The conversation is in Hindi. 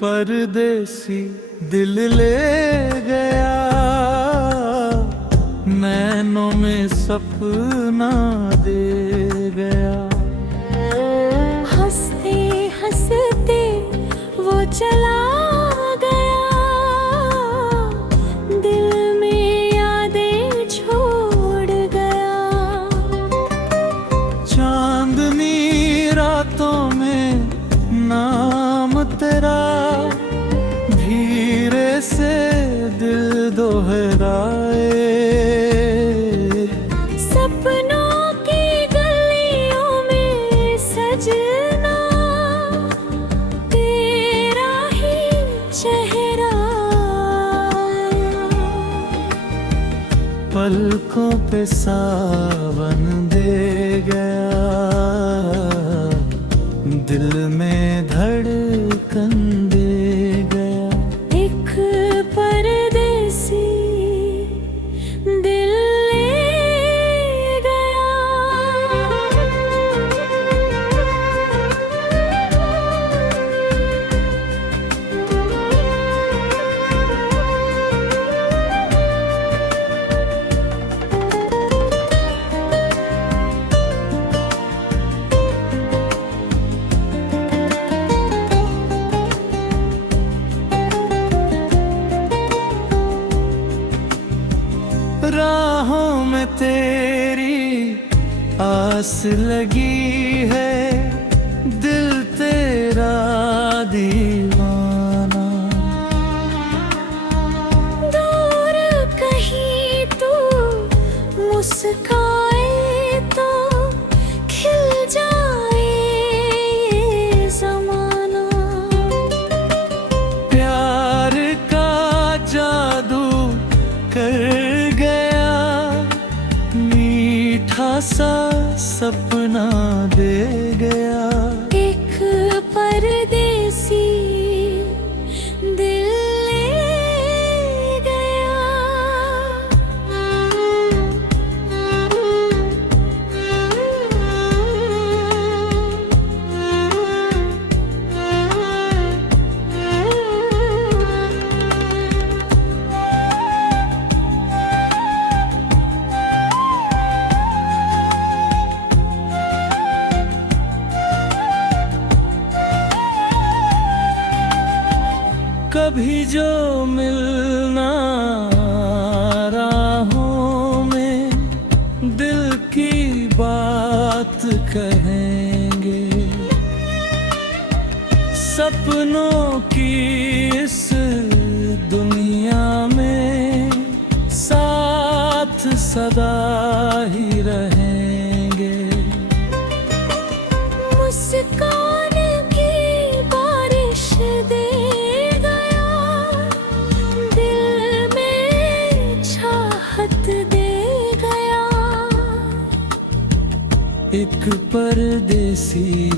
परदेसी दिल ले गया, नैनों में सपना दे गया। हंसते हंसते वो चला गया, दिल में यादें छोड़ गया। चांदनी रातों में नाम तेरा, धीरे से दिल दोहराए। सपनों की गलियों में सजना, तेरा ही चेहरा। पलकों पे सावन दे गया, दिल में धड़कन दे गया। एक परदेसी दिल ले गया। राहों में तेरी आस लगी है, दिल तेरा दीवाना। दूर कहीं तू मुस्काए तो खिल जाए ये ज़माना। प्यार का जादू कर गया, मीठा सा सपना दे गया। एक परदेसी दिल ले गया। कभी जो मिलना राहों में, दिल की बात कहेंगे। सपनों की इस दुनिया में साथ सदा ही रहेंगे। मुस्कान की बारिश दे गया, दिल में चाहत दे गया। एक परदेसी